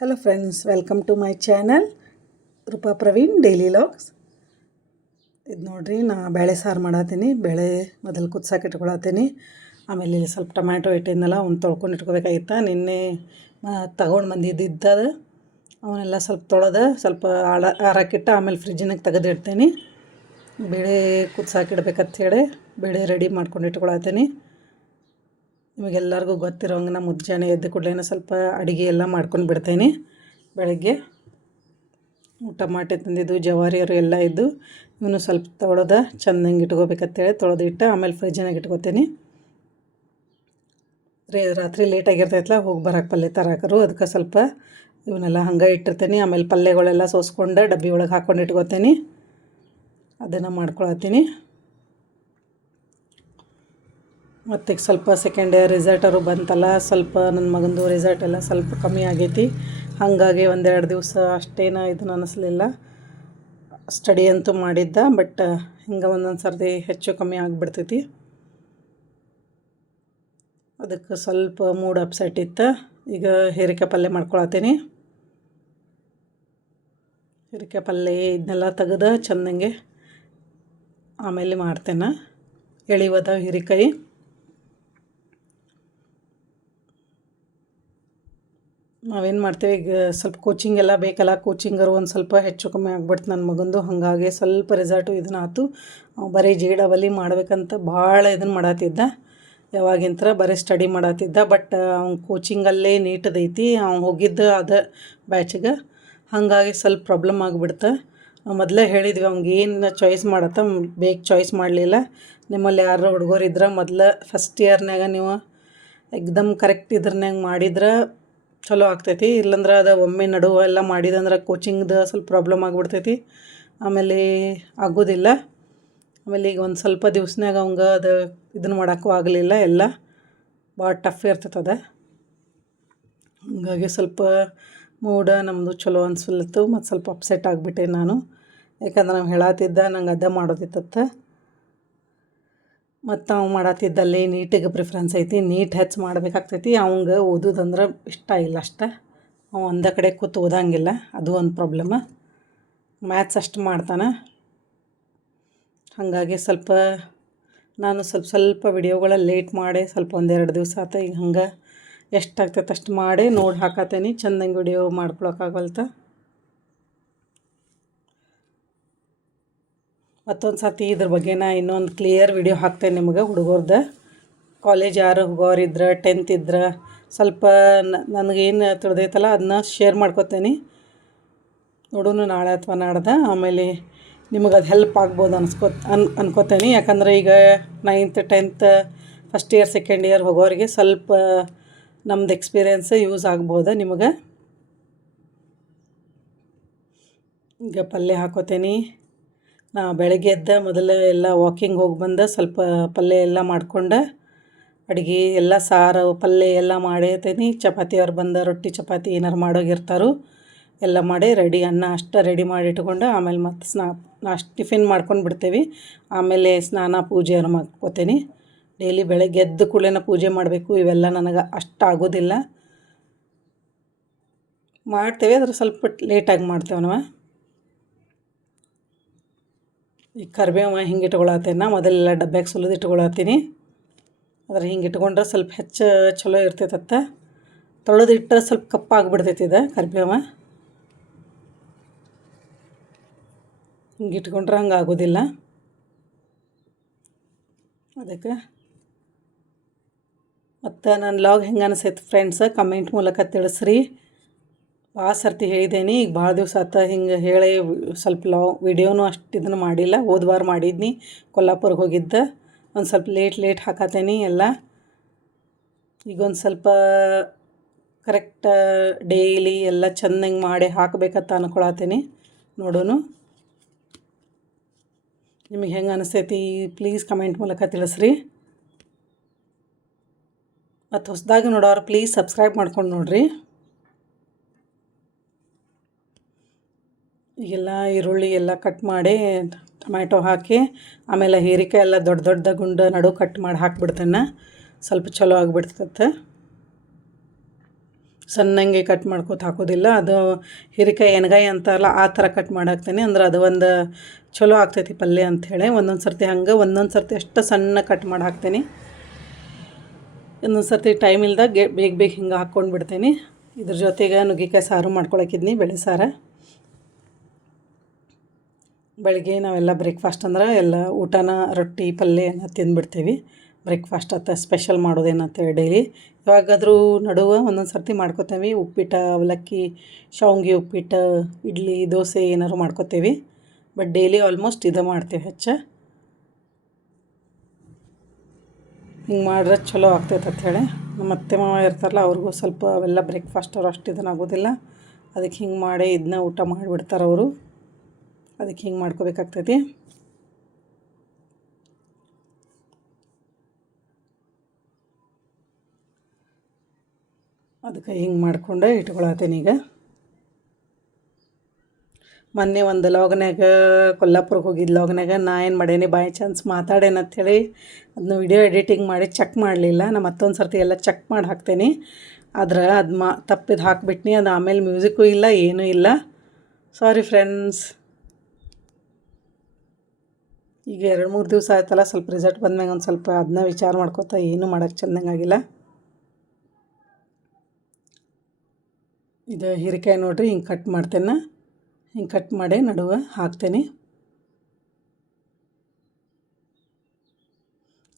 Hello friends welcome to my channel Rupa Praveen daily logs ಇದು ನೋಡಿರಿ, ನಾ ಬೇಳೆ ಸಾರು ಮಾಡತ್ತೀನಿ ಬೇಳೆ ಮೊದಲು ಕುದ್ಸಕ್ಕೆ ಇಟ್ಕೊಳತ್ತೀನಿ ಆಮೇಲೆ ಸ್ವಲ್ಪ ಟೊಮ್ಯಾಟೊ ಇಟ್ಟಿದ್ನಲ್ಲ ಅವ್ನು ತೊಳ್ಕೊಂಡು ಇಟ್ಕೋಬೇಕಾಗಿತ್ತ. ನಿನ್ನೆ ತಗೊಂಡು ಬಂದಿದ್ದಿದ್ದದ ಅವನ್ನೆಲ್ಲ ಸ್ವಲ್ಪ ತೊಳೆದ, ಸ್ವಲ್ಪ ಆಳ ಆರಾಕಿಟ್ಟು ಆಮೇಲೆ ಫ್ರಿಜ್ಜಿನಾಗ ತೆಗೆದಿಡ್ತೀನಿ ಬೇಳೆ ಕುದ್ಸಾಕಿಡ್ಬೇಕಂತ ಹೇಳಿ, ಬೇಳೆ ರೆಡಿ ಮಾಡ್ಕೊಂಡು ಇಟ್ಕೊಳತ್ತೀನಿ ನಿಮಗೆಲ್ಲರಿಗೂ ಗೊತ್ತಿರೋಂಗೆ ನಾನು ಮುಂಜಾನೆ ಎದ್ದು ಕೂಡಲೇ ಸ್ವಲ್ಪ ಅಡುಗೆ ಎಲ್ಲ ಮಾಡ್ಕೊಂಡು ಬಿಡ್ತೇನೆ. ಬೆಳಗ್ಗೆ ಟಮಾಟೆ ತಂದಿದ್ದು ಜವಾರಿಯರು ಎಲ್ಲ ಇದ್ದು, ಇವನು ಸ್ವಲ್ಪ ತೊಳೆದ ಚೆಂದಂಗೆ ಇಟ್ಕೋಬೇಕಂತೇಳಿ ತೊಳೆದಿಟ್ಟು ಆಮೇಲೆ ಫ್ರಿಜ್ನಾಗ ಇಟ್ಕೋತೀನಿ. ರೇ, ರಾತ್ರಿ ಲೇಟ್ ಆಗಿರ್ತೈತಲ್ಲ ಹೋಗಿ ಬರೋಕೆ ಪಲ್ಯ ತರಾಕರು ಅದಕ್ಕೆ ಸ್ವಲ್ಪ ಇವನ್ನೆಲ್ಲ ಹಂಗೆ ಇಟ್ಟಿರ್ತೀನಿ. ಆಮೇಲೆ ಪಲ್ಯಗಳೆಲ್ಲ ಸೋಸ್ಕೊಂಡು ಡಬ್ಬಿ ಒಳಗೆ ಹಾಕ್ಕೊಂಡು ಇಟ್ಕೋತೀನಿ. ಅದನ್ನು ಮಾಡ್ಕೊಳತ್ತೀನಿ. ಮತ್ತು ಸ್ವಲ್ಪ ಸೆಕೆಂಡ್ ಇಯರ್ ರಿಸಲ್ಟರು ಬಂತಲ್ಲ, ಸ್ವಲ್ಪ ನನ್ನ ಮಗಂದು ರಿಸಲ್ಟ್ ಎಲ್ಲ ಸ್ವಲ್ಪ ಕಮ್ಮಿ ಆಗೈತಿ. ಹಾಗಾಗಿ ಒಂದೆರಡು ದಿವಸ ಅಷ್ಟೇನು ಇದನ್ನು ಅನ್ನಿಸ್ಲಿಲ್ಲ ಸ್ಟಡಿ ಅಂತೂ ಮಾಡಿದ್ದ ಬಟ್ ಹಿಂಗೆ ಒಂದೊಂದು ಸರ್ತಿ ಹೆಚ್ಚು ಕಮ್ಮಿ ಆಗಿಬಿಡ್ತೈತಿ. ಅದಕ್ಕೆ ಸ್ವಲ್ಪ ಮೂಡ್ ಅಪ್ಸೆಟ್ ಇತ್ತು. ಈಗ ಹೀರೆಕಾಯಿ ಪಲ್ಯ ಮಾಡ್ಕೊಳತ್ತೀನಿ. ಹೀರೆಕಾಯಿ ಪಲ್ಯ ಇದನ್ನೆಲ್ಲ ತೆಗೆದು ಚೆಂದಂಗೆ ಆಮೇಲೆ ಮಾಡ್ತೇನೆ. ಎಳಿವದ ಹೀರೆಕಾಯಿ. ನಾವೇನು ಮಾಡ್ತೇವೆ, ಈಗ ಸ್ವಲ್ಪ ಕೋಚಿಂಗ್ ಎಲ್ಲ ಬೇಕಲ್ಲ ಕೋಚಿಂಗರು ಒಂದು ಸ್ವಲ್ಪ ಹೆಚ್ಚು ಕಮ್ಮಿ ಆಗ್ಬಿಡ್ತು ನನ್ನ ಮಗಂದು. ಹಾಗಾಗಿ ಸ್ವಲ್ಪ ರಿಸಲ್ಟು ಇದನ್ನ ಆಯ್ತು ಬರೀ ಜೆ ಡಬಲಿ ಮಾಡ್ಬೇಕಂತ ಭಾಳ ಇದನ್ನು ಮಾಡತ್ತಿದ್ದ ಯಾವಾಗಿಂತರ ಬರೀ ಸ್ಟಡಿ ಮಾಡತ್ತಿದ್ದ ಬಟ್ ಅವ್ನ ಕೋಚಿಂಗಲ್ಲೇ ನೀಟದೈತಿ ಅವ್ನು ಹೋಗಿದ್ದ ಅದ ಬ್ಯಾಚಿಗೆ ಹಾಗಾಗಿ ಸ್ವಲ್ಪ ಪ್ರಾಬ್ಲಮ್ ಆಗಿಬಿಡ್ತು. ಮೊದಲೇ ಹೇಳಿದ್ವಿ, ಅವ್ನಿಗೆ ಏನು ಚಾಯ್ಸ್ ಮಾಡತ್ತ ಬೇಗ ಚಾಯ್ಸ್ ಮಾಡಲಿಲ್ಲ. ನಿಮ್ಮಲ್ಲಿ ಯಾರು ಹುಡುಗರು ಇದ್ರೆ, ಮೊದಲ ಫಸ್ಟ್ ಇಯರ್ನಾಗ ನೀವು ಎಕ್ದಮ್ ಕರೆಕ್ಟ್ ಇದ್ರನ್ಯಾಗ ಮಾಡಿದ್ರೆ ಚಲೋ ಆಗ್ತೈತಿ. ಇಲ್ಲಂದ್ರೆ ಅದು ಒಮ್ಮೆ ನಡುವೆ ಎಲ್ಲ ಮಾಡಿದಂದ್ರೆ ಕೋಚಿಂಗ್ದು ಸ್ವಲ್ಪ ಪ್ರಾಬ್ಲಮ್ ಆಗಿಬಿಡ್ತೈತಿ. ಆಮೇಲೆ ಆಗೋದಿಲ್ಲ. ಆಮೇಲೆ ಈಗ ಒಂದು ಸ್ವಲ್ಪ ದಿವ್ಸನಾಗ ಅವಂಗೆ ಅದು ಇದನ್ನು ಮಾಡೋಕ್ಕೂ ಆಗಲಿಲ್ಲ ಎಲ್ಲ. ಭಾಳ ಟಫ್ ಇರ್ತೈತೆ ಅದು. ಹಾಗಾಗಿ ಸ್ವಲ್ಪ ಮೂಡ ನಮ್ಮದು ಚಲೋ ಅನಿಸ್ಲತ್ತು ಮತ್ತು ಸ್ವಲ್ಪ ಅಪ್ಸೆಟ್ ಆಗಿಬಿಟ್ಟೆ ನಾನು. ಯಾಕಂದ್ರೆ ನಾವು ಹೇಳತ್ತಿದ್ದ ನಂಗೆ ಅದ ಮಾಡೋದಿತ್ತತ್ತ ಮತ್ತು ಅವ್ನು ಮಾಡತ್ತಿದ್ದಲ್ಲಿ ನೀಟಿಗೆ ಪ್ರಿಫ್ರೆನ್ಸ್ ಐತಿ, ನೀಟ್ ಹೆಚ್ಚು ಮಾಡಬೇಕಾಗ್ತೈತಿ. ಅವಂಗೆ ಓದೋದಂದ್ರೆ ಇಷ್ಟ ಇಲ್ಲ ಅಷ್ಟೆ. ಅವ ಒಂದೇ ಕಡೆ ಕೂತು ಓದಂಗಿಲ್ಲ, ಅದು ಒಂದು ಪ್ರಾಬ್ಲಮ್ ಮ್ಯಾಥ್ಸ್ ಅಷ್ಟು ಮಾಡ್ತಾನೆ. ಹಾಗಾಗಿ ಸ್ವಲ್ಪ, ನಾನು ಸ್ವಲ್ಪ ಸ್ವಲ್ಪ ವಿಡಿಯೋಗಳ ಲೇಟ್ ಮಾಡಿ ಸ್ವಲ್ಪ ಒಂದೆರಡು ದಿವಸ ಆತ, ಈಗ ಹಂಗೆ ಎಷ್ಟಾಗ್ತೈತೆ ಅಷ್ಟು ಮಾಡಿ ನೋಡಿ ಹಾಕತ್ತೇನೆ ಚೆಂದಂಗೆ ವಿಡಿಯೋ ಮಾಡ್ಕೊಳಕ್ಕಾಗಲ್ತ ಮತ್ತೊಂದು ಸರ್ತಿ ಇದ್ರ ಬಗ್ಗೆ ನಾ ಇನ್ನೊಂದು ಕ್ಲಿಯರ್ ವಿಡಿಯೋ ಹಾಕ್ತೇನೆ ನಿಮಗೆ ಹುಡುಗರ್ದು. ಕಾಲೇಜ್ ಯಾರು ಹುಡುಗರಿದ್ರೆ ಟೆಂತ್ ಇದ್ರೆ, ಸ್ವಲ್ಪ ನನಗೇನು ತಿಳಿದೈತಲ್ಲ ಅದನ್ನ ಶೇರ್ ಮಾಡ್ಕೊತೇನೆ. ನೋಡೋಣ ನಾಳೆ ಅಥವಾ ನಾಡ್ದೆ, ಆಮೇಲೆ ನಿಮಗೆ ಅದು ಹೆಲ್ಪ್ ಆಗ್ಬೋದು ಅನ್ಸ್ಕೊ ಅನ್, ಅನ್ಕೋತೇನೆ. ಯಾಕಂದ್ರೆ ಈಗ ninth tenth first year second year ಹೋಗೋರಿಗೆ ಸ್ವಲ್ಪ ನಮ್ದು ಎಕ್ಸ್ಪೀರಿಯೆನ್ಸ್ ಯೂಸ್ ಆಗ್ಬೋದು ನಿಮಗೆ. ಈಗ ಪಲ್ಯ ಹಾಕೋತೇನೆ. ಬೆಳಗ್ಗೆ ಎದ್ದ ಮೊದಲ ಎಲ್ಲ ವಾಕಿಂಗ್ ಹೋಗಿ ಬಂದ, ಸ್ವಲ್ಪ ಪಲ್ಯ ಎಲ್ಲ ಮಾಡ್ಕೊಂಡು, ಅಡುಗೆ ಎಲ್ಲ ಸಾರು, ಪಲ್ಯ ಎಲ್ಲ ಮಾಡಿರ್ತೀನಿ ಚಪಾತಿ ಅವ್ರು ಬಂದ, ರೊಟ್ಟಿ ಚಪಾತಿ ಏನಾರು ಮಾಡೋಗಿರ್ತಾರೋ, ಎಲ್ಲ ಮಾಡಿ ರೆಡಿ ಅನ್ನ ಅಷ್ಟು ರೆಡಿ ಮಾಡಿ ಇಟ್ಕೊಂಡು, ಆಮೇಲೆ ಮತ್ತು ಸ್ನಾ ನಾಷ್ಟ ಟಿಫಿನ್ ಮಾಡ್ಕೊಂಡು ಬಿಡ್ತೇವೆ. ಆಮೇಲೆ ಸ್ನಾನ, ಪೂಜೆ ಅವ್ರು ಮಾಡ್ಕೋತೀನಿ. ಡೈಲಿ ಬೆಳಗ್ಗೆ ಎದ್ದು ಕೂಡಲೇ ಪೂಜೆ ಮಾಡಬೇಕು, ಇವೆಲ್ಲ ನನಗೆ ಅಷ್ಟು ಆಗೋದಿಲ್ಲ. ಮಾಡ್ತೇವೆ ಅದ್ರ ಸ್ವಲ್ಪ ಲೇಟಾಗಿ ಮಾಡ್ತೇವೆ ನಾವು. ಈ ಕರಿಬೇವು ಹಿಂಗೆ ಇಟ್ಕೊಳತ್ತೇನೆ, ನಾ ಮೊದಲೆಲ್ಲ ಡಬ್ಬ್ಯಾಗ ಸುಲಿದು ಇಟ್ಕೊಳತ್ತೀನಿ. ಅದ್ರ ಹಿಂಗೆ ಇಟ್ಕೊಂಡ್ರೆ ಸ್ವಲ್ಪ ಹೆಚ್ಚು ಚಲೋ ಇರ್ತೈತತ್ತ. ತೊಳೆದು ಇಟ್ಟರೆ ಸ್ವಲ್ಪ ಕಪ್ಪಾಗ್ಬಿಡ್ತೈತಿ ಇದು ಕರಿಬೇವು ಹಿಂಗೆ ಇಟ್ಕೊಂಡ್ರೆ ಹಂಗೆ ಆಗೋದಿಲ್ಲ. ಅದಕ್ಕೆ ಮತ್ತು ನನ್ನ ಲಾಗ್ ಹೆಂಗೆ ಅನಿಸೈತೆ ಫ್ರೆಂಡ್ಸ್ ಕಮೆಂಟ್ ಮೂಲಕ ತಿಳಿಸ್ರಿ. ಭಾಳ ಸರ್ತಿ ಹೇಳಿದ್ದೇನೆ ಈಗ ಭಾಳ ದಿವಸ ಆತ ಹಿಂಗೆ ಹೇಳಿ ಸ್ವಲ್ಪ ಲಾ ವಿಡಿಯೋನು ಅಷ್ಟು ಇದನ್ನು ಮಾಡಿಲ್ಲ. ಹೋದ ವಾರ ಮಾಡಿದ್ನಿ, ಕೊಲ್ಲಾಪುರ್ಗೆ ಹೋಗಿದ್ದೆ. ಒಂದು ಸ್ವಲ್ಪ ಲೇಟ್ ಲೇಟ್ ಹಾಕತ್ತೇನೆ ಎಲ್ಲ. ಈಗ ಒಂದು ಸ್ವಲ್ಪ ಕರೆಕ್ಟ್ ಡೈಲಿ ಎಲ್ಲ ಚೆನ್ನಾಗಿ ಮಾಡಿ ಹಾಕಬೇಕಂತ ಅನ್ಕೊಳತ್ತೀನಿ ನೋಡೋನು. ನಿಮಗೆ ಹೆಂಗೆ ಅನಿಸ್ತೈತಿ ಪ್ಲೀಸ್ ಕಮೆಂಟ್ ಮೂಲಕ ತಿಳಿಸ್ರಿ. ಮತ್ತು ಹೊಸದಾಗಿ ನೋಡೋರು ಪ್ಲೀಸ್ ಸಬ್ಸ್ಕ್ರೈಬ್ ಮಾಡ್ಕೊಂಡು ನೋಡಿರಿ. ಈಗೆಲ್ಲ ಈರುಳ್ಳಿ ಎಲ್ಲ ಕಟ್ ಮಾಡಿ ಟೊಮ್ಯಾಟೊ ಹಾಕಿ, ಆಮೇಲೆ ಹೀರಿಕಾಯಿ ಎಲ್ಲ ದೊಡ್ಡ ದೊಡ್ಡ ಗುಂಡು ನಡು ಕಟ್ ಮಾಡಿ ಹಾಕ್ಬಿಡ್ತೇನೆ. ಸ್ವಲ್ಪ ಚಲೋ ಆಗಿಬಿಡ್ತೈತೆ. ಸಣ್ಣಂಗೆ ಕಟ್ ಮಾಡ್ಕೊತ ಹಾಕೋದಿಲ್ಲ. ಅದು ಹೀರಿಕಾಯಿ ಎಣ್ಗಾಯಿ ಅಂತಾರಲ್ಲ, ಆ ಥರ ಕಟ್ ಮಾಡಾಕ್ತೇನೆ ಅಂದ್ರೆ ಅದು ಒಂದು ಚಲೋ ಆಗ್ತೈತಿ ಪಲ್ಯ ಅಂಥೇಳಿ ಒಂದೊಂದು ಸರ್ತಿ ಹಂಗೆ ಒಂದೊಂದು ಸರ್ತಿ ಅಷ್ಟು ಸಣ್ಣ ಕಟ್ ಮಾಡಿ ಹಾಕ್ತೀನಿ. ಇನ್ನೊಂದು ಸರ್ತಿ ಟೈಮ್ ಇಲ್ದಾಗ ಬೇಗ ಬೇಗ ಹಿಂಗೆ ಹಾಕ್ಕೊಂಡು ಬಿಡ್ತೇನೆ ಇದ್ರ ಜೊತೆಗೆ ನುಗ್ಗಿಕಾಯಿ ಸಾರು ಮಾಡ್ಕೊಳಕ್ಕಿದ್ನಿ ಬೆಳೆ ಸಾರ. ಬೆಳಗ್ಗೆ ನಾವೆಲ್ಲ ಬ್ರೇಕ್ಫಾಸ್ಟ್ ಅಂದ್ರೆ ಎಲ್ಲ ಊಟನ ರೊಟ್ಟಿ ಪಲ್ಯ ಎಲ್ಲ ತಿಂದ್ಬಿಡ್ತೀವಿ. ಬ್ರೇಕ್ಫಾಸ್ಟ್ ಅಂತ ಸ್ಪೆಷಲ್ ಮಾಡೋದೇನಂತೇಳಿ ಡೈಲಿ ಯಾವಾಗಾದರೂ ನಡುವ ಒಂದೊಂದು ಸರ್ತಿ ಮಾಡ್ಕೋತೀವಿ. ಉಪ್ಪಿಟ್ಟು, ಅವಲಕ್ಕಿ, ಶಾವ್ಗೆ ಉಪ್ಪಿಟ್ಟು, ಇಡ್ಲಿ, ದೋಸೆ ಏನಾದ್ರು ಮಾಡ್ಕೋತೀವಿ. ಬಟ್ ಡೈಲಿ ಆಲ್ಮೋಸ್ಟ್ ಇದು ಮಾಡ್ತೀವಿ ಹೆಚ್ಚು. ಹಿಂಗೆ ಮಾಡ್ರೆ ಚಲೋ ಆಗ್ತೈತೆ ಅಂಥೇಳಿ ನಮ್ಮ ಅತ್ತೆ ಮಾವ ಇರ್ತಾರಲ್ಲ ಅವ್ರಿಗೂ ಸ್ವಲ್ಪ ಅವೆಲ್ಲ ಬ್ರೇಕ್ಫಾಸ್ಟ್ ಅವ್ರು ಅಷ್ಟು ಇದನ್ನಾಗೋದಿಲ್ಲ ಅದಕ್ಕೆ ಹಿಂಗೆ ಮಾಡಿ ಇದನ್ನ ಊಟ ಮಾಡಿಬಿಡ್ತಾರೆ ಅವರು. ಅದಕ್ಕೆ ಹಿಂಗೆ ಮಾಡ್ಕೋಬೇಕಾಗ್ತೈತಿ ಅದಕ್ಕೆ ಹಿಂಗೆ ಮಾಡ್ಕೊಂಡು ಇಟ್ಕೊಳತ್ತೇನೆ ಈಗ. ಮೊನ್ನೆ ಒಂದು ಲಾಗ್ನಾಗ ಕೊಲ್ಲಾಪುರಕ್ಕೆ ಹೋಗಿದ್ದು ಲಾಗ್ನಾಗ ನಾ ಏನು ಮಾಡೇನಿ ಬೈ ಚಾನ್ಸ್ ಮಾತಾಡೇನ ಅಂಥೇಳಿ ಅದನ್ನ ವಿಡಿಯೋ ಎಡಿಟಿಂಗ್ ಮಾಡಿ ಚೆಕ್ ಮಾಡಲಿಲ್ಲ. ನಾ ಮತ್ತೊಂದು ಸರ್ತಿ ಎಲ್ಲ ಚೆಕ್ ಮಾಡಿ ಹಾಕ್ತೇನೆ. ಆದ್ರೆ ಅದು ಮಾ ತಪ್ಪಿದ್ದು ಹಾಕ್ಬಿಟ್ನಿ. ಅದು ಆಮೇಲೆ ಮ್ಯೂಸಿಕ್ಕೂ ಇಲ್ಲ, ಏನೂ ಇಲ್ಲ. ಸಾರಿ ಫ್ರೆಂಡ್ಸ್ ಈಗ ಎರಡು ಮೂರು ದಿವಸ ಆಯ್ತಲ್ಲ, ಸ್ವಲ್ಪ ರಿಸಲ್ಟ್ ಬಂದ್ಮ್ಯಾಗ ಒಂದು ಸ್ವಲ್ಪ ಅದನ್ನ ವಿಚಾರ ಮಾಡ್ಕೋತಾ ಏನೂ ಮಾಡೋಕ್ಕೆ ಆಗಿಲ್ಲ. ಇದು ಹೀರೆಕಾಯಿ ನೋಡ್ರಿ, ಹಿಂಗೆ ಕಟ್ ಮಾಡ್ತೇನೆ. ಹಿಂಗೆ ಕಟ್ ಮಾಡಿ ನಡುವೆ ಹಾಕ್ತೇನೆ.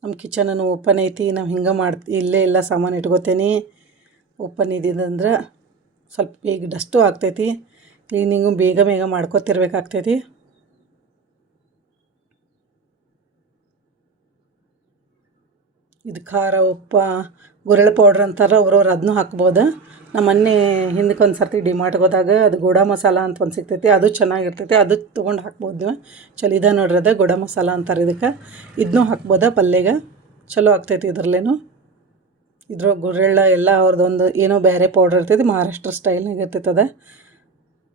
ನಮ್ಮ ಕಿಚನನ್ನು ಓಪನ್ ಐತಿ, ನಾವು ಹಿಂಗೆ ಮಾಡ್ತಿ ಇಲ್ಲೇ ಇಲ್ಲ ಸಾಮಾನು ಇಟ್ಕೋತೇನೆ. ಓಪನ್ ಇದ್ದಿದ್ದಂದ್ರೆ ಸ್ವಲ್ಪ ಬೇಗ ಡಸ್ಟು ಆಗ್ತೈತಿ. ಕ್ಲೀನಿಂಗು ಬೇಗ ಬೇಗ ಮಾಡ್ಕೊತಿರ್ಬೇಕಾಗ್ತೈತಿ. ಇದು ಖಾರ, ಉಪ್ಪ, ಗುರೆಳ್ಳು ಪೌಡ್ರ್ ಅಂತಾರೆ, ಅವ್ರವ್ರು ಅದನ್ನೂ ಹಾಕ್ಬೋದು. ನಮ್ಮ ಮೊನ್ನೆ ಹಿಂದಕ್ಕೆ ಒಂದು ಸರ್ತಿ ಡಿಮಾರ್ಟ್ಗೆ ಹೋದಾಗ ಅದು ಗೋಡಾ ಮಸಾಲ ಅಂತ ಒಂದು ಸಿಗ್ತೈತಿ, ಅದು ಚೆನ್ನಾಗಿರ್ತೈತಿ, ಅದು ತೊಗೊಂಡು ಹಾಕ್ಬೋದು. ಚಲೋ ಇದೆ ನೋಡ್ರಿ ಅದು, ಗೋಡಾ ಮಸಾಲ ಅಂತಾರೆ ಇದಕ್ಕೆ. ಇದನ್ನೂ ಹಾಕ್ಬೋದ ಪಲ್ಯಗೆ? ಚಲೋ ಆಗ್ತೈತಿ ಇದ್ರಲ್ಲೇನು? ಇದ್ರ ಗುರೆಳ್ಳ ಎಲ್ಲ ಅವ್ರದ್ದೊಂದು ಏನೋ ಬೇರೆ ಪೌಡ್ರ್ ಇರ್ತೈತಿ, ಮಹಾರಾಷ್ಟ್ರ ಸ್ಟೈಲ್ನಾಗ ಇರ್ತೈತೆ ಅದು.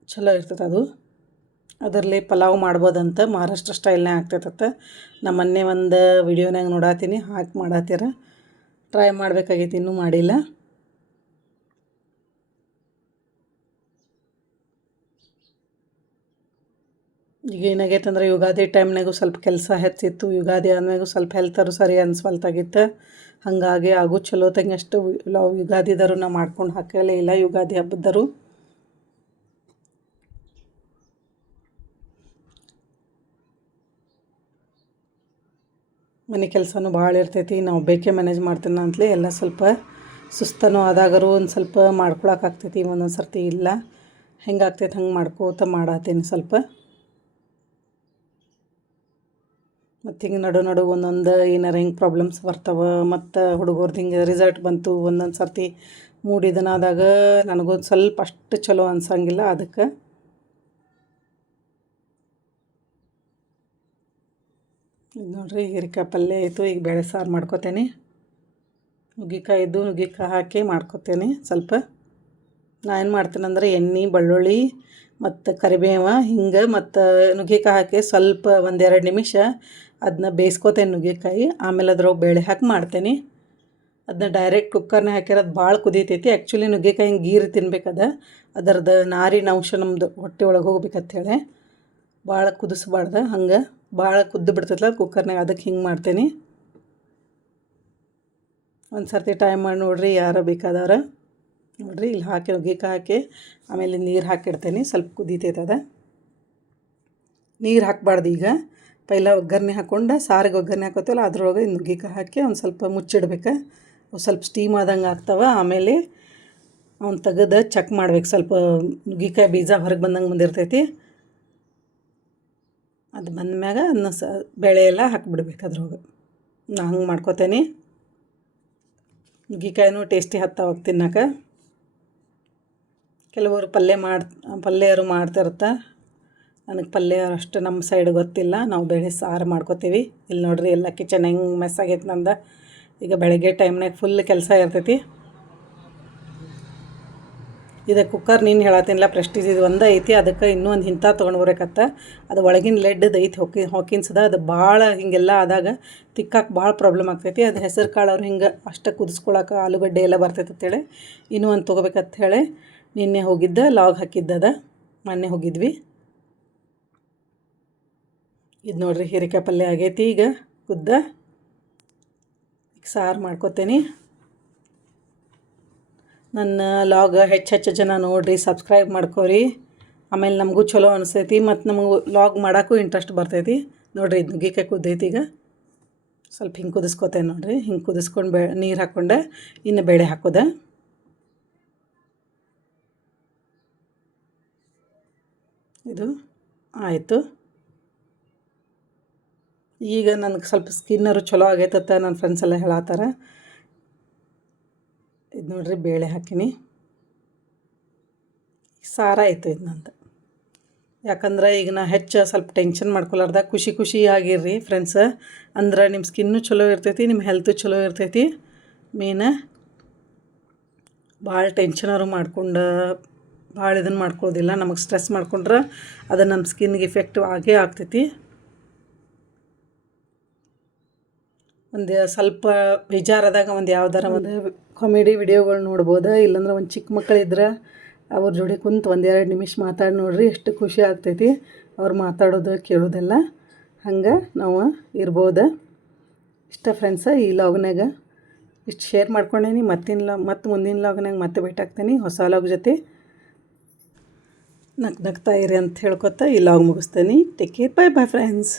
ಚಲೋ ಇರ್ತೈತೆ ಅದು. ಅದರಲ್ಲಿ ಪಲಾವ್ ಮಾಡ್ಬೋದಂತ ಮಹಾರಾಷ್ಟ್ರ ಸ್ಟೈಲ್ನೇ ಆಗ್ತೈತತ್ತ. ನಮ್ಮ ಮೊನ್ನೆ ಒಂದು ವಿಡಿಯೋನಾಗ ನೋಡಾತೀನಿ, ಹಾಕಿ ಮಾಡತ್ತೀರ ಟ್ರೈ ಮಾಡಬೇಕಾಗೈತಿ ಇನ್ನೂ ಮಾಡಿಲ್ಲ. ಈಗ ಏನಾಗೈತೆ ಅಂದ್ರೆ ಯುಗಾದಿ ಟೈಮ್ನಾಗೂ ಸ್ವಲ್ಪ ಕೆಲಸ ಹೆಚ್ಚಿತ್ತು, ಯುಗಾದಿ ಆದ್ಮ್ಯಾಗೂ ಸ್ವಲ್ಪ ಹೆಲ್ತರು ಸರಿ ಅನ್ಸ್ವಲ್ತಾಗಿತ್ತು ಹಾಗಾಗಿ ಆಗು ಚಲೋ ತಂಗಷ್ಟು ಯುಗಾದಿದರು ನಾವು ಮಾಡ್ಕೊಂಡು ಹಾಕಲೇ ಇಲ್ಲ, ಯುಗಾದಿ ಹಬ್ಬದರು ಮನೆ ಕೆಲಸನೂ ಭಾಳ ಇರ್ತೈತಿ, ನಾವು ಬೇಕೇ ಮ್ಯಾನೇಜ್ ಮಾಡ್ತೀನಿ ಅಂತಲೇ ಎಲ್ಲ ಸ್ವಲ್ಪ ಸುಸ್ತನೂ ಆದಾಗರೂ ಒಂದು ಸ್ವಲ್ಪ ಮಾಡ್ಕೊಳಕ್ಕಾಗ್ತೈತಿ ಒಂದೊಂದು ಸರ್ತಿ ಇಲ್ಲ, ಹೆಂಗೆ ಆಗ್ತೈತೆ ಹಂಗೆ ಮಾಡ್ಕೋತ ಮಾಡತ್ತೇನೆ ಸ್ವಲ್ಪ. ಮತ್ತು ಹಿಂಗೆ ನಡು ನಡು ಒಂದೊಂದು ಏನಾರು ಹಿಂಗೆ ಪ್ರಾಬ್ಲಮ್ಸ್ ಬರ್ತಾವ, ಮತ್ತು ಹುಡುಗರ್ದು ಹಿಂಗೆ ರಿಸಲ್ಟ್ ಬಂತು, ಒಂದೊಂದು ಸರ್ತಿ ಮೂಡಿದನಾದಾಗ ನನಗೊಂದು ಸ್ವಲ್ಪ ಅಷ್ಟು ಚಲೋ ಅನ್ಸಂಗಿಲ್ಲ, ಅದಕ್ಕೆ ಇದು ನೋಡ್ರಿ ಹೀರೆಕಾಯಿ ಪಲ್ಯ ಆಯಿತು, ಈಗ ಬೇಳೆ ಸಾರು ಮಾಡ್ಕೊತೇನೆ. ನುಗ್ಗಿಕಾಯಿದ್ದು ನುಗ್ಗಿಕಾಯಿ ಹಾಕಿ ಮಾಡ್ಕೊತೇನೆ ಸ್ವಲ್ಪ. ನಾ ಏನು ಮಾಡ್ತೇನೆಂದ್ರೆ ಎಣ್ಣೆ, ಬೆಳ್ಳುಳ್ಳಿ ಮತ್ತು ಕರಿಬೇವ, ಹಿಂಗೆ ಮತ್ತು ನುಗ್ಗಿಕಾಯಿ ಹಾಕಿ ಸ್ವಲ್ಪ ಒಂದೆರಡು ನಿಮಿಷ ಅದನ್ನ ಬೇಯಿಸ್ಕೋತೇನೆ ನುಗ್ಗಿಕಾಯಿ. ಆಮೇಲೆ ಅದ್ರಾಗ ಬೇಳೆ ಹಾಕಿ ಮಾಡ್ತೇನೆ. ಅದನ್ನ ಡೈರೆಕ್ಟ್ ಕುಕ್ಕರ್ನ ಹಾಕಿರೋದು ಭಾಳ ಕುದೀತೈತಿ. ಆ್ಯಕ್ಚುಲಿ ನುಗ್ಗೆಕಾಯಿ ಹಿಂಗೆ ಗೀರು ತಿನ್ಬೇಕದ ಅದರದ್ದು ನಾರಿನ ಅಂಶ ನಮ್ಮದು ಹೊಟ್ಟೆ ಒಳಗೆ ಹೋಗ್ಬೇಕಂತೇಳಿ ಭಾಳ ಕುದಿಸ್ಬಾರ್ದು ಹಂಗೆ. ಭಾಳ ಕುದ್ದು ಬಿಡ್ತೈತಲ್ಲ ಕುಕ್ಕರ್ನಾಗ ಅದಕ್ಕೆ ಹಿಂಗೆ ಮಾಡ್ತೇನೆ. ಒಂದು ಸರ್ತಿ ಟೈಮ್ ಮಾಡಿ ನೋಡಿರಿ ಯಾರು ಬೇಕಾದವ್ರ. ನೋಡಿರಿ ಇಲ್ಲಿ ಹಾಕಿ, ನುಗ್ಗೆಕಾಯಿ ಹಾಕಿ, ಆಮೇಲೆ ನೀರು ಹಾಕಿಡ್ತೇನೆ, ಸ್ವಲ್ಪ ಕುದೀತೈತದ ನೀರು ಹಾಕ್ಬಾರ್ದು ಈಗ. ಪೈಲ ಒಗ್ಗರಣೆ ಹಾಕ್ಕೊಂಡು ಸಾರಿಗೆ ಒಗ್ಗರಣೆ ಹಾಕೋತಲ್ಲ ಅದ್ರೊಳಗೆ ನುಗ್ಗಿಕಾಯಿ ಹಾಕಿ ಒಂದು ಸ್ವಲ್ಪ ಮುಚ್ಚಿಡ್ಬೇಕು. ಅವು ಸ್ವಲ್ಪ ಸ್ಟೀಮ್ ಆದಂಗೆ ಆಗ್ತವೆ, ಆಮೇಲೆ ಅವ್ನು ತೆಗೆದು ಚೆಕ್ ಮಾಡ್ಬೇಕು. ಸ್ವಲ್ಪ ನುಗ್ಗಿಕಾಯಿ ಬೀಜ ಹೊರಗೆ ಬಂದಂಗೆ ಬಂದಿರ್ತೈತಿ ಅದು ಬಂದ್ಮ್ಯಾಗ ಅದನ್ನ ಸ ಬೇಳೆ ಎಲ್ಲ ಹಾಕಿಬಿಡ್ಬೇಕು ಅದ್ರೊಳಗೆ. ನಾ ಹಂಗೆ ಮಾಡ್ಕೋತೇನೆ. ನುಗ್ಗಿಕಾಯಿನೂ ಟೇಸ್ಟಿ ಹತ್ತಾವ ತಿನ್ನಕ್ಕೆ ಕೆಲವರು ಪಲ್ಯ ಮಾಡ್, ಪಲ್ಯರು ಮಾಡ್ತಿರ್ತ. ನನಗೆ ಪಲ್ಯ ಅಷ್ಟು ನಮ್ಮ ಸೈಡ್ ಗೊತ್ತಿಲ್ಲ. ನಾವು ಬೇಳೆ ಸಾರು ಮಾಡ್ಕೋತೀವಿ. ಇಲ್ಲಿ ನೋಡ್ರಿ ಎಲ್ಲ ಕಿಚನ್ ಹೆಂಗೆ ಮೆಸ್ ಆಗೈತೆ ನಂದು. ಈಗ ಬೆಳಗ್ಗೆ ಟೈಮ್ನಾಗ ಫುಲ್ ಕೆಲಸ ಇರ್ತೈತಿ. ಇದು ಕುಕ್ಕರ್, ನೀನು ಹೇಳತ್ತೀನಿಲ್ಲ ಪ್ರೆಸ್ಟೀಜ್ ಇದು ಒಂದೇ ಐತಿ, ಅದಕ್ಕೆ ಇನ್ನೂ ಒಂದು ಇಂಥ ತೊಗೊಂಡು ಬರಕತ್ತ. ಅದು ಒಳಗಿನ ಲೆಡ್ದು ಐತಿ, ಹೊಕ್ಕಿ ಹಾಕಿನ್ಸದ ಅದು ಭಾಳ ಹಿಂಗೆಲ್ಲ ಆದಾಗ ತಿಕ್ಕಾಕ ಭಾಳ ಪ್ರಾಬ್ಲಮ್ ಆಗ್ತೈತಿ. ಅದು ಹೆಸರು ಕಾಳು ಅವ್ರು ಹಿಂಗೆ ಅಷ್ಟೇ ಕುದಿಸ್ಕೊಳಕ್ಕೆ ಆಲೂಗಡ್ಡೆ ಎಲ್ಲ ಬರ್ತೈತೆ ಅಂತೇಳಿ, ಇನ್ನೂ ಒಂದು ತೊಗೋಬೇಕಂತ ಹೇಳಿ ನಿನ್ನೆ ಹೋಗಿದ್ದ ಲಾಗ್ ಹಾಕಿದ್ದದ ಮೊನ್ನೆ ಹೋಗಿದ್ವಿ. ಇದು ನೋಡ್ರಿ, ಹೀರೆಕಾಯಿ ಪಲ್ಯ ಆಗೈತಿ ಈಗ ಕುದ್ದ ಸಾರು ಮಾಡ್ಕೊತೇನೆ. ನನ್ನ ಲಾಗ್ ಹೆಚ್ಚು ಹೆಚ್ಚು ಜನ ನೋಡಿರಿ, ಸಬ್ಸ್ಕ್ರೈಬ್ ಮಾಡ್ಕೋರಿ. ಆಮೇಲೆ ನಮಗೂ ಚಲೋ ಅನಿಸ್ತೈತಿ ಮತ್ತು ನಮಗೂ ಲಾಗ್ ಮಾಡೋಕ್ಕೂ ಇಂಟ್ರೆಸ್ಟ್ ಬರ್ತೈತಿ. ನೋಡಿರಿ, ಇದು ನುಗ್ಗಿಕಾಯಿ ಕುದ್ದೈತಿ ಈಗ. ಸ್ವಲ್ಪ ಹಿಂಗೆ ಕುದಿಸ್ಕೊತೇನೆ ನೋಡಿರಿ. ಹಿಂಗೆ ಕುದಿಸ್ಕೊಂಡು ಬೆ, ನೀರು ಹಾಕ್ಕೊಂಡೆ ಇನ್ನು ಬೇಳೆ ಹಾಕೋದೆ. ಇದು ಆಯಿತು. ಈಗ ನನಗೆ ಸ್ವಲ್ಪ ಸ್ಕಿನ್ನರು ಚಲೋ ಆಗೈತತ್ತ ನನ್ನ ಫ್ರೆಂಡ್ಸ್ ಎಲ್ಲ ಹೇಳತ್ತಾರ ಇದು ನೋಡ್ರಿ ಬೇಳೆ ಹಾಕಿನಿ. ಸಾರ ಆಯಿತು ಇದು ನಂದು. ಯಾಕಂದ್ರೆ ಈಗ ನಾ ಹೆಚ್ಚು ಸ್ವಲ್ಪ ಟೆನ್ಷನ್ ಮಾಡ್ಕೊಲಾರ್ದ ಖುಷಿ ಖುಷಿ ಆಗಿರ್ರಿ ಫ್ರೆಂಡ್ಸ್ ಅಂದ್ರೆ ನಿಮ್ಮ ಸ್ಕಿನ್ನು ಚಲೋ ಇರ್ತೈತಿ ನಿಮ್ಮ ಹೆಲ್ತು ಚಲೋ ಇರ್ತೈತಿ. ಮೇನ ಭಾಳ ಟೆನ್ಷನರು ಮಾಡ್ಕೊಂಡು ಭಾಳ ಇದನ್ನು ಮಾಡ್ಕೊಳ್ಳೋದಿಲ್ಲ ನಮಗೆ ಸ್ಟ್ರೆಸ್ ಮಾಡ್ಕೊಂಡ್ರೆ ಅದು ನಮ್ಮ ಸ್ಕಿನ್ಗೆ ಇಫೆಕ್ಟ್ ಆಗೇ ಆಗ್ತೈತಿ. ಒಂದು ಸ್ವಲ್ಪ ಬೇಜಾರಾದಾಗ ಒಂದು ಯಾವ್ದಾರ ಒಂದು ಕಾಮಿಡಿ ವಿಡಿಯೋಗಳು ನೋಡ್ಬೋದು? ಇಲ್ಲಾಂದ್ರೆ ಒಂದು ಚಿಕ್ಕ ಮಕ್ಕಳಿದ್ರೆ ಅವ್ರ ಜೋಡಿ ಕುಂತು ಒಂದೆರಡು ನಿಮಿಷ ಮಾತಾಡಿ ನೋಡ್ರಿ, ಎಷ್ಟು ಖುಷಿ ಆಗ್ತೈತಿ ಅವ್ರು ಮಾತಾಡೋದು, ಕೇಳೋದೆಲ್ಲ. ಹಂಗೆ ನಾವು ಇರ್ಬೋದು? ಇಷ್ಟ ಫ್ರೆಂಡ್ಸ ಈ ಲಾಗ್ನಾಗ ಇಷ್ಟು ಶೇರ್ ಮಾಡ್ಕೊಂಡೇನಿ. ಮತ್ತಿನ ಲಾ ಮತ್ತು ಮುಂದಿನ ಲಾಗ್ನಾಗ ಮತ್ತೆ ಭೇಟಾಗ್ತೀನಿ ಹೊಸ ಲಾಗ್ ಜೊತೆ ನಕ್ ನಗ್ತಾ ಇರಿ ಅಂತ ಹೇಳ್ಕೊತ ಈ ಲಾಗ್ ಮುಗಿಸ್ತೇನೆ. Take care bye bye friends